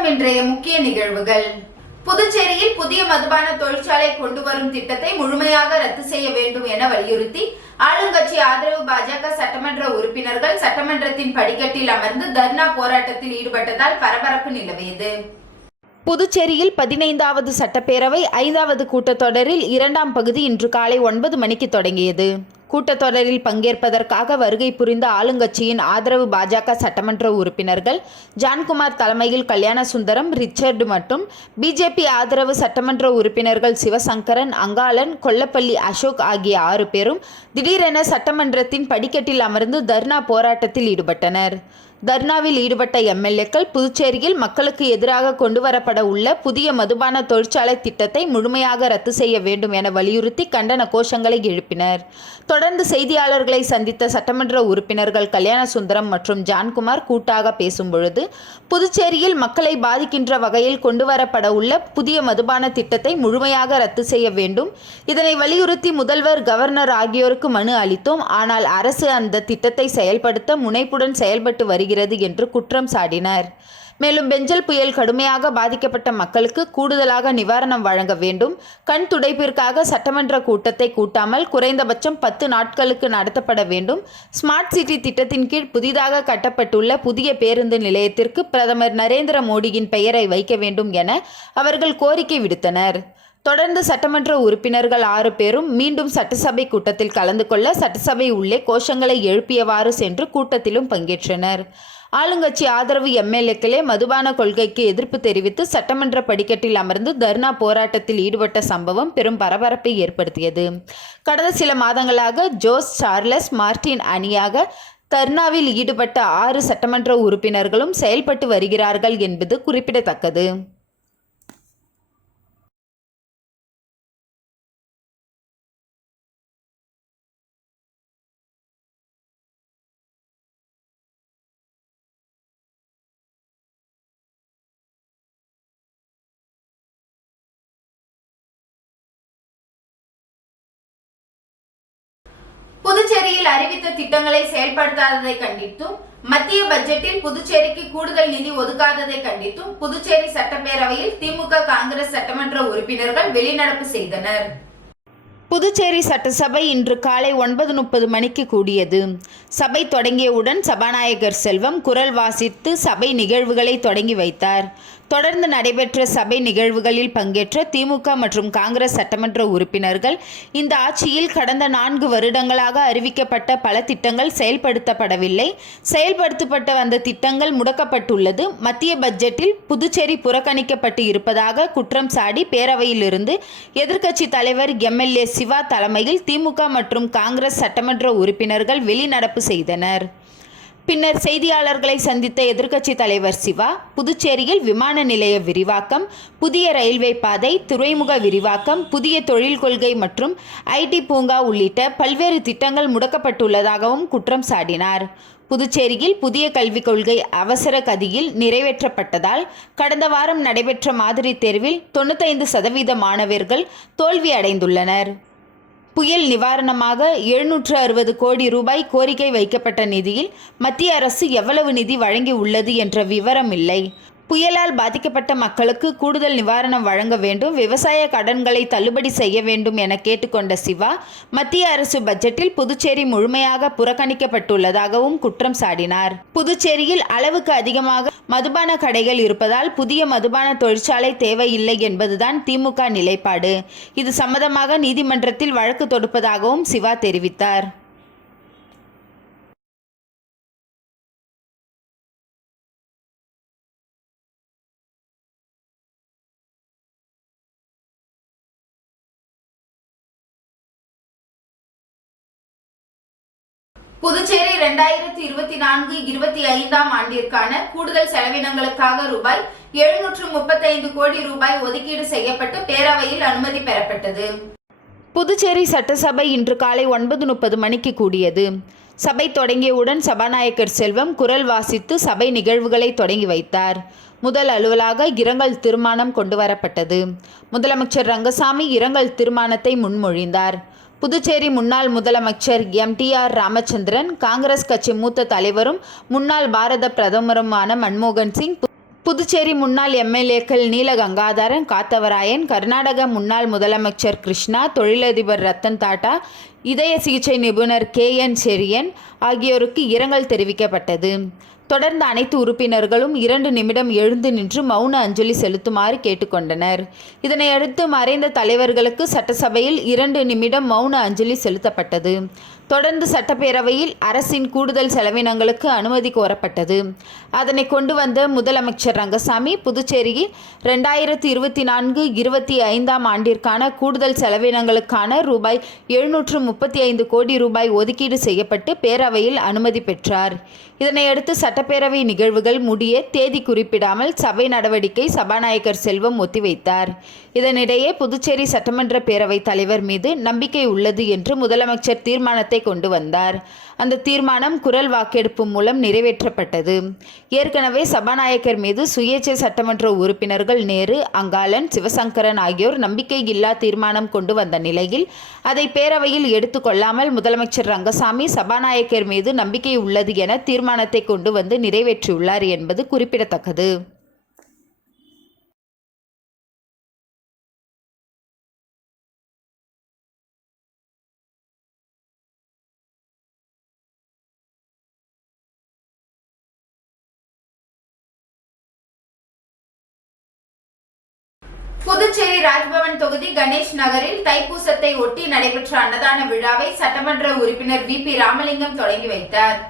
வணக்கம். இன்றைய முக்கிய நிகழ்வுகள். புதுச்சேரியில் புதிய மதுபான தொழிற்சாலை கொண்டு வரும் திட்டத்தை முழுமையாக ரத்து செய்ய வேண்டும் என வலியுறுத்தி ஆளுங்கட்சி ஆதரவு பாஜக சட்டமன்ற உறுப்பினர்கள் சட்டமன்றத்தின் படிக்கட்டில் அமர்ந்து தர்ணா போராட்டத்தில் ஈடுபட்டதால் பரபரப்பு நிலவியது. புதுச்சேரியில் 15வது சட்டப்பேரவை 5வது கூட்டத்தொடரில் 2ஆம் பகுதி இன்று காலை 9 மணிக்கு தொடங்கியது. கூட்டத்தொடரில் பங்கேற்பதற்காக வருகை புரிந்த ஆளுங்கட்சியின் ஆதரவு பாஜக சட்டமன்ற உறுப்பினர்கள் ஜான்குமார் தலைமையில் கல்யாணசுந்தரம், ரிச்சர்டு மற்றும் பிஜேபி ஆதரவு சட்டமன்ற உறுப்பினர்கள் சிவசங்கரன், அங்காளன், கொல்லப்பள்ளி அசோக் ஆகிய 6 பேரும் திடீரென சட்டமன்றத்தின் படிக்கட்டில் அமர்ந்து தர்ணா போராட்டத்தில் ஈடுபட்டனர். தர்ணாவில் ஈடுபட்ட எம்எல்ஏக்கள் புதுச்சேரியில் மக்களுக்கு எதிராக கொண்டுவரப்பட உள்ள புதிய மதுபான தொழிற்சாலை திட்டத்தை முழுமையாக ரத்து செய்ய வேண்டும் என வலியுறுத்தி கண்டன கோஷங்களை எழுப்பினர். தொடர்ந்து செய்தியாளர்களை சந்தித்த சட்டமன்ற உறுப்பினர்கள் கல்யாணசுந்தரம் மற்றும் ஜான்குமார் கூட்டாக பேசும்பொழுது, புதுச்சேரியில் மக்களை பாதிக்கின்ற வகையில் கொண்டுவரப்பட உள்ள புதிய மதுபான திட்டத்தை முழுமையாக ரத்து செய்ய வேண்டும். இதனை வலியுறுத்தி முதல்வர், கவர்னர் ஆகியோருக்கு மனு அளித்தோம். ஆனால் அரசு அந்த திட்டத்தை செயல்படுத்த முனைப்புடன் செயல்பட்டு வருகிறது என்று குற்றம் சாட்டினர். மேலும் பெஞ்சல் புயல் கடுமையாக பாதிக்கப்பட்ட மக்களுக்கு கூடுதலாக நிவாரணம் வழங்க வேண்டும். கண் துடைப்பிற்காக சட்டமன்ற கூட்டத்தை கூட்டாமல் குறைந்தபட்சம் 10 நாட்களுக்கு நடத்தப்பட வேண்டும். ஸ்மார்ட் சிட்டி திட்டத்தின் கீழ் புதிதாக கட்டப்பட்டுள்ள புதிய பேருந்து நிலையத்திற்கு பிரதமர் நரேந்திர மோடியின் பெயரை வைக்க வேண்டும் என அவர்கள் கோரிக்கை விடுத்தனர். தொடர்ந்து சட்டமன்ற உறுப்பினர்கள் 6 பேரும் மீண்டும் சட்டசபை கூட்டத்தில் கலந்து கொள்ள சட்டசபை உள்ளே கோஷங்களை எழுப்பியவாறு சென்று கூட்டத்திலும் பங்கேற்றனர். ஆளுங்கட்சி ஆதரவு எம்எல்ஏக்களே மதுபான கொள்கைக்கு எதிர்ப்பு தெரிவித்து சட்டமன்ற படிக்கட்டில் அமர்ந்து தர்ணா போராட்டத்தில் ஈடுபட்ட சம்பவம் பெரும் பரபரப்பை ஏற்படுத்தியது. கடந்த சில மாதங்களாக ஜோஸ் சார்லஸ் மார்டின் அணியாக தர்ணாவில் ஈடுபட்ட 6 சட்டமன்ற உறுப்பினர்களும் செயல்பட்டு வருகிறார்கள் என்பது குறிப்பிடத்தக்கது. புதுச்சேரியில் அறிவித்த திட்டங்களை செயல்படுத்தாததை கண்டித்தும், மத்திய பட்ஜெட்டில் புதுச்சேரிக்கு கூடுதல் நிதி ஒதுக்காததை கண்டித்தும் புதுச்சேரி சட்டப்பேரவையில் திமுக, காங்கிரஸ் சட்டமன்ற உறுப்பினர்கள் வெளிநடப்பு செய்தனர். புதுச்சேரி சட்டசபை இன்று காலை 9:30 மணிக்கு கூடியது. சபை தொடங்கியவுடன் சபாநாயகர் செல்வம் குரல் வாசித்து சபை நிகழ்வுகளை தொடங்கி வைத்தார். தொடர்ந்து நடைபெற்ற சபை நிகழ்வுகளில் பங்கேற்ற திமுக மற்றும் காங்கிரஸ் சட்டமன்ற உறுப்பினர்கள், இந்த ஆட்சியில் கடந்த 4 வருடங்களாக அறிவிக்கப்பட்ட பல திட்டங்கள் செயல்படுத்தப்படவில்லை, செயல்படுத்தப்பட்ட அந்த திட்டங்கள் முடக்கப்பட்டுள்ளது, மத்திய பட்ஜெட்டில் புதுச்சேரி புறக்கணிக்கப்பட்டு இருப்பதாக குற்றம் சாடி பேரவையிலிருந்து எதிர்க்கட்சி தலைவர் எம்எல்ஏ சிவா தலைமையில் திமுக மற்றும் காங்கிரஸ் சட்டமன்ற உறுப்பினர்கள் வெளிநடப்பு செய்தனர். பின்னர் செய்தியாளர்களை சந்தித்த எதிர்க்கட்சி தலைவர் சிவா, புதுச்சேரியில் விமான நிலைய விரிவாக்கம், புதிய ரயில்வே பாதை, துறைமுக விரிவாக்கம், புதிய தொழில் கொள்கை மற்றும் ஐடி பூங்கா உள்ளிட்ட பல்வேறு திட்டங்கள் முடக்கப்பட்டுள்ளதாகவும் குற்றம் சாட்டினார். புதுச்சேரியில் புதிய கல்விக் கொள்கை அவசர கதியில் நிறைவேற்றப்பட்டதால் கடந்த வாரம் நடைபெற்ற மாதிரி தேர்வில் 95% மாணவர்கள் தோல்வி அடைந்துள்ளனர். புயல் நிவாரணமாக 760 கோடி ரூபாய் கோரிக்கை வைக்கப்பட்ட நிதியில் மத்திய அரசு எவ்வளவு நிதி வழங்கி உள்ளது என்ற விவரம் இல்லை. புயலால் பாதிக்கப்பட்ட மக்களுக்கு கூடுதல் நிவாரணம் வழங்க வேண்டும், விவசாய கடன்களை தள்ளுபடி செய்ய வேண்டும் என கேட்டுக்கொண்ட சிவா, மத்திய அரசு பட்ஜெட்டில் புதுச்சேரி முழுமையாக புறக்கணிக்கப்பட்டுள்ளதாகவும் குற்றம் சாட்டினார். புதுச்சேரியில் அளவுக்கு அதிகமாக மதுபான கடைகள் இருப்பதால் புதிய மதுபான தொழிற்சாலை தேவையில்லை என்பதுதான் திமுக நிலைப்பாடு. இது சம்பந்தமாக நீதிமன்றத்தில் வழக்கு தொடுப்பதாகவும் சிவா தெரிவித்தார். புதுச்சேரி 2024-25ஆம் ஆண்டிற்கான கூடுதல் செலவினங்களுக்காக ரூபாய் 735 கோடி ரூபாய் ஒதுக்கீடு செய்யப்பட்டு பேரவையில் அனுமதி பெறப்பட்டது. புதுச்சேரி சட்டசபை இன்று காலை 9:30 மணிக்கு கூடியது. சபை தொடங்கியவுடன் சபாநாயகர் செல்வம் குரல் வாசித்து சபை நிகழ்வுகளை தொடங்கி வைத்தார். முதல் அலுவலாக இரங்கல் தீர்மானம் கொண்டுவரப்பட்டது. முதலமைச்சர் ரங்கசாமி இரங்கல் தீர்மானத்தை முன்மொழிந்தார். புதுச்சேரி முன்னாள் முதலமைச்சர் எம்.டி.ஆர். ராமச்சந்திரன், காங்கிரஸ் கட்சி மூத்த தலைவரும் முன்னாள் பாரத பிரதமருமான மன்மோகன் சிங், புதுச்சேரி முன்னாள் எம்எல்ஏக்கள் நீல கங்காதரன், காத்தவராயன், கர்நாடக முன்னாள் முதலமைச்சர் கிருஷ்ணா, தொழிலதிபர் ரத்தன் டாடா, இதய சிகிச்சை நிபுணர் KN செரியன் ஆகியோருக்கு இரங்கல் தெரிவிக்கப்பட்டது. தொடர்ந்து அனைத்து உறுப்பினர்களும் 2 நிமிடம் எழுந்து நின்று மௌன அஞ்சலி செலுத்துமாறு கேட்டுக்கொண்டனர். இதனையடுத்து மறைந்த தலைவர்களுக்கு சட்டசபையில் 2 நிமிடம் மௌன அஞ்சலி செலுத்தப்பட்டது. தொடர்ந்து சட்டப்பேரவையில் அரசின் கூடுதல் செலவினங்களுக்கு அனுமதி கோரப்பட்டது. அதனை கொண்டு வந்த முதலமைச்சர் ரங்கசாமி, புதுச்சேரியில் 2024-25 ஆண்டிற்கான கூடுதல் செலவினங்களுக்கான ரூபாய் 735 கோடி ரூபாய் ஒதுக்கீடு செய்யப்பட்டு பேரவையில் அனுமதி பெற்றார். இதனையடுத்து சட்டப்பேரவை நிகழ்வுகள் முடிய தேதி குறிப்பிடாமல் சபை நடவடிக்கை சபாநாயகர் செல்வம் ஒத்திவைத்தார். இதனிடையே புதுச்சேரி சட்டமன்ற பேரவைத் தலைவர் மீது நம்பிக்கை உள்ளது என்று முதலமைச்சர் தீர்மானத்தை கொண்டு வந்தார். அந்த தீர்மானம் குரல் வாக்கெடுப்பு மூலம் நிறைவேற்றப்பட்டது. ஏற்கனவே சபாநாயகர் மீது சுயேட்சை சட்டமன்ற உறுப்பினர்கள் நேரு, அங்காளன், சிவசங்கரன் ஆகியோர் நம்பிக்கையில்லா தீர்மானம் கொண்டு வந்த நிலையில் அதை பேரவையில் எடுத்துக்கொள்ளாமல் முதலமைச்சர் ரங்கசாமி சபாநாயகர் மீது நம்பிக்கை உள்ளது என தீர்மானத்தை கொண்டு வந்து நிறைவேற்றியுள்ளார் என்பது குறிப்பிடத்தக்கது. புதுச்சேரி ராஜ்பவன் தொகுதி கணேஷ் நகரில் தைப்பூசத்தை ஒட்டி நடைபெற்ற அன்னதான விழாவை சட்டமன்ற உறுப்பினர் VP ராமலிங்கம் தொடங்கி வைத்தார்.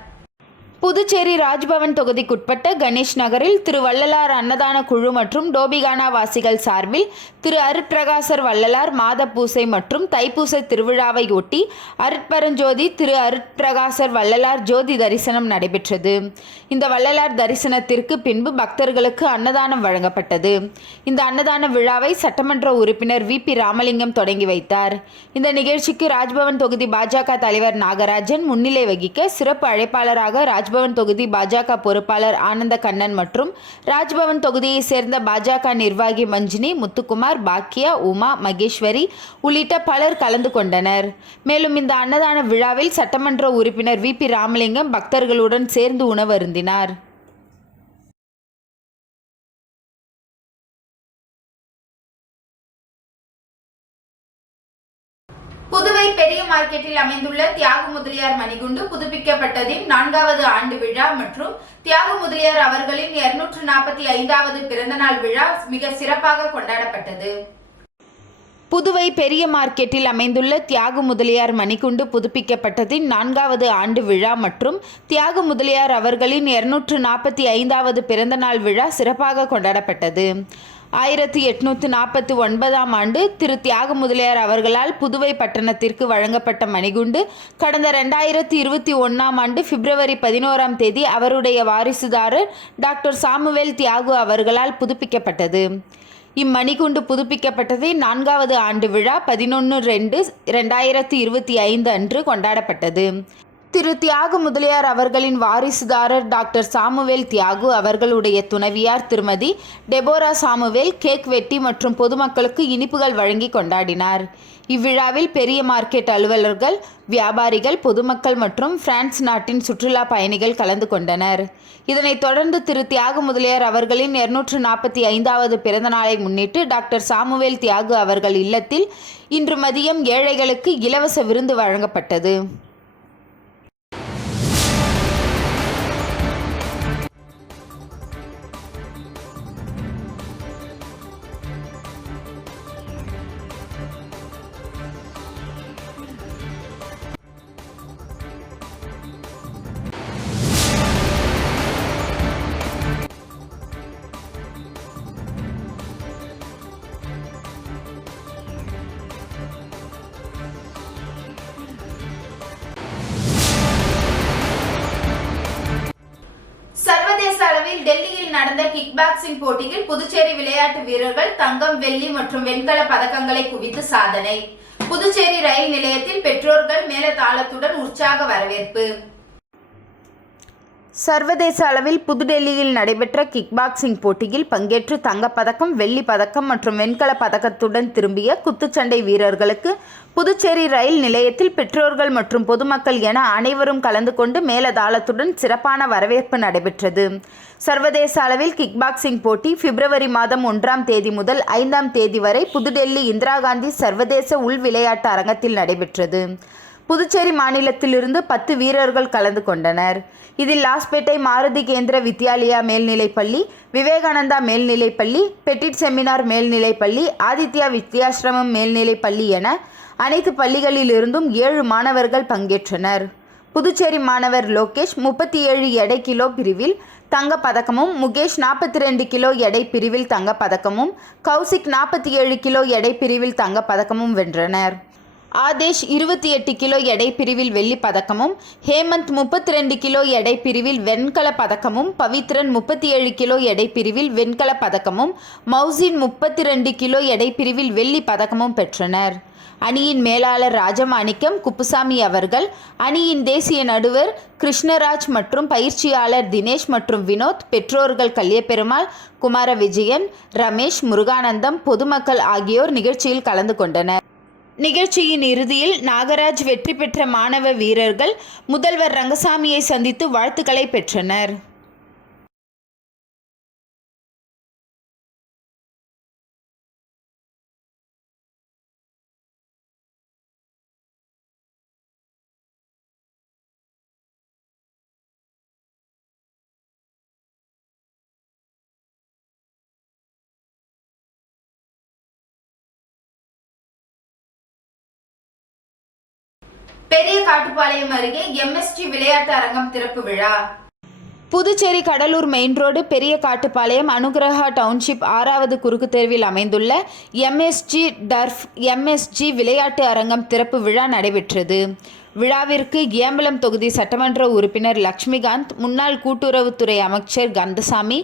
புதுச்சேரி ராஜ்பவன் தொகுதிக்குட்பட்ட கணேஷ் நகரில் திரு வள்ளலார் அன்னதான குழு மற்றும் டோபிகானா வாசிகள் சார்பில் திரு அருட்பிரகாசர் வள்ளலார் மாத பூசை மற்றும் தைப்பூச திருவிழாவை ஒட்டி அருட்பரஞ்சோதி திரு அருட்பிரகாசர் வள்ளலார் ஜோதி தரிசனம் நடைபெற்றது. இந்த வள்ளலார் தரிசனத்திற்கு பின்பு பக்தர்களுக்கு அன்னதானம் வழங்கப்பட்டது. இந்த அன்னதான விழாவை சட்டமன்ற உறுப்பினர் VP ராமலிங்கம் தொடங்கி வைத்தார். இந்த நிகழ்ச்சிக்கு ராஜ்பவன் தொகுதி பாஜக தலைவர் நாகராஜன் முன்னிலை வகிக்க சிறப்பு அழைப்பாளராக ராஜ்பவன் தொகுதி பாஜக பொறுப்பாளர் ஆனந்த கண்ணன் மற்றும் ராஜ்பவன் தொகுதியை சேர்ந்த பாஜக நிர்வாகி மஞ்சினி, முத்துக்குமார், பாக்கியா, உமா, மகேஸ்வரி உள்ளிட்ட பலர் கலந்து கொண்டனர். மேலும் இந்த அன்னதான விழாவில் சட்டமன்ற உறுப்பினர் VP ராமலிங்கம் பக்தர்களுடன் சேர்ந்து உணவருந்தினார். புதுவை பெரிய மார்க்கெட்டில் அமைந்துள்ள தியாக முதலியார் மணிகுண்டு புதுப்பிக்கப்பட்டதின் 4வது ஆண்டு விழா மற்றும் தியாக முதலியார் அவர்களின் 245வது பிறந்தநாள் விழா மிக சிறப்பாக கொண்டாடப்பட்டது. புதுவை பெரிய மார்க்கெட்டில் அமைந்துள்ள தியாக முதலியார் மணிகுண்டு புதுப்பிக்கப்பட்டதின் 4வது ஆண்டு விழா மற்றும் தியாக முதலியார் அவர்களின் 245வது பிறந்தநாள் விழா சிறப்பாக கொண்டாடப்பட்டது. 1849 ஆண்டு திரு தியாக முதலியார் அவர்களால் புதுவை பட்டணத்திற்கு வழங்கப்பட்ட மணிகுண்டு கடந்த 2021 ஆண்டு பிப்ரவரி 11 அவருடைய வாரிசுதாரர் டாக்டர் சாமுவேல் தியாகு அவர்களால் புதுப்பிக்கப்பட்டது. இம்மணிகுண்டு புதுப்பிக்கப்பட்டதின் 4வது ஆண்டு விழா 11/2/2025 அன்று கொண்டாடப்பட்டது. திரு தியாக முதலியார் அவர்களின் வாரிசுதாரர் டாக்டர் சாமுவேல் தியாகு அவர்களுடைய துணைவியார் திருமதி டெபோரா சாமுவேல் கேக் வெட்டி மற்றும் பொதுமக்களுக்கு இனிப்புகள் வழங்கி கொண்டாடினார். இவ்விழாவில் பெரிய மார்க்கெட் அலுவலர்கள், வியாபாரிகள், பொதுமக்கள் மற்றும் பிரான்ஸ் நாட்டின் சுற்றுலா பயணிகள் கலந்து கொண்டனர். இதனைத் தொடர்ந்து திரு தியாக முதலியார் அவர்களின் 245வது பிறந்த நாளை முன்னிட்டு டாக்டர் சாமுவேல் தியாகு அவர்கள் இல்லத்தில் இன்று மதியம் ஏழைகளுக்கு இலவச விருந்து வழங்கப்பட்டது. சர்வதேச அளவில் டெல்லியில் நடந்த கிக் பாக்ஸிங் போட்டியில் புதுச்சேரி விளையாட்டு வீரர்கள் தங்கம், வெள்ளி மற்றும் வெண்கல பதக்கங்களை குவித்து சாதனை. புதுச்சேரி ரயில் நிலையத்தில் பெற்றோர்கள் மேலதாளத்துடன் உற்சாக வரவேற்பு. சர்வதேச அளவில் புதுடெல்லியில் நடைபெற்ற கிக் பாக்ஸிங் போட்டியில் பங்கேற்று தங்கப்பதக்கம், வெள்ளி பதக்கம் மற்றும் வெண்கல பதக்கத்துடன் திரும்பிய குத்துச்சண்டை வீரர்களுக்கு புதுச்சேரி ரயில் நிலையத்தில் பெற்றோர்கள் மற்றும் பொதுமக்கள் என அனைவரும் கலந்து கொண்டு மேலதாளத்துடன் சிறப்பான வரவேற்பு நடைபெற்றது. சர்வதேச அளவில் கிக் பாக்ஸிங் போட்டி பிப்ரவரி மாதம் 1ஆம் தேதி முதல் 5ஆம் தேதி வரை புதுடெல்லி இந்திரா காந்தி சர்வதேச உள் விளையாட்டு அரங்கத்தில் நடைபெற்றது. புதுச்சேரி மாநிலத்திலிருந்து 10 வீரர்கள் கலந்து கொண்டனர். இதில் லாஸ்பேட்டை மாருதி கேந்திர வித்யாலயா மேல்நிலைப்பள்ளி, விவேகானந்தா மேல்நிலைப்பள்ளி, பெட்டிட் செமினார் மேல்நிலைப்பள்ளி, ஆதித்யா வித்யாசிரமம் மேல்நிலைப்பள்ளி என அனைத்து பள்ளிகளிலிருந்தும் 7 மாணவர்கள் பங்கேற்றனர். புதுச்சேரி மாணவர் லோகேஷ் 37 எடை கிலோ பிரிவில் தங்கப்பதக்கமும், முகேஷ் 42 கிலோ எடை பிரிவில் தங்கப்பதக்கமும், கௌசிக் 47 கிலோ எடை பிரிவில் தங்கப்பதக்கமும் வென்றனர். ஆதேஷ் 28 கிலோ எடை பிரிவில் வெள்ளி பதக்கமும், ஹேமந்த் 32 கிலோ எடை பிரிவில் வெண்கல பதக்கமும், பவித்ரன் 37 கிலோ எடை பிரிவில் வெண்கல பதக்கமும், மௌசின் 32 கிலோ எடை பிரிவில் வெள்ளி பதக்கமும் பெற்றனர். அணியின் மேலாளர் ராஜமாணிக்கம் குப்புசாமி அவர்கள், அணியின் தேசிய நடுவர் கிருஷ்ணராஜ் மற்றும் பயிற்சியாளர் தினேஷ் மற்றும் வினோத், பெற்றோர்கள் கல்யபெருமாள், குமார விஜயன், ரமேஷ், முருகானந்தம், பொதுமக்கள் ஆகியோர் நிகழ்ச்சியில் கலந்து கொண்டனர். நிகழ்ச்சியின் இறுதியில் நாகராஜ் வெற்றி பெற்ற மாணவ வீரர்கள் முதல்வர் ரங்கசாமியை சந்தித்து வாழ்த்துக்களை பெற்றனர். பெரிய காட்டுப்பாளையம் அருகே எம்எஸ்ஜி விளையாட்டு அரங்கம் திறப்பு விழா. புதுச்சேரி கடலூர் மெயின் ரோடு பெரிய காட்டுப்பாளையம் அனுகிரகா டவுன்ஷிப் 6வது குறுக்கு தெருவில் அமைந்துள்ள எம்எஸ்ஜி விளையாட்டு அரங்கம் திறப்பு விழா நடைபெற்றது. விழாவிற்கு ஏம்பலம் தொகுதி சட்டமன்ற உறுப்பினர் லட்சுமிகாந்த், முன்னாள் கூட்டுறவுத்துறை அமைச்சர் கந்தசாமி,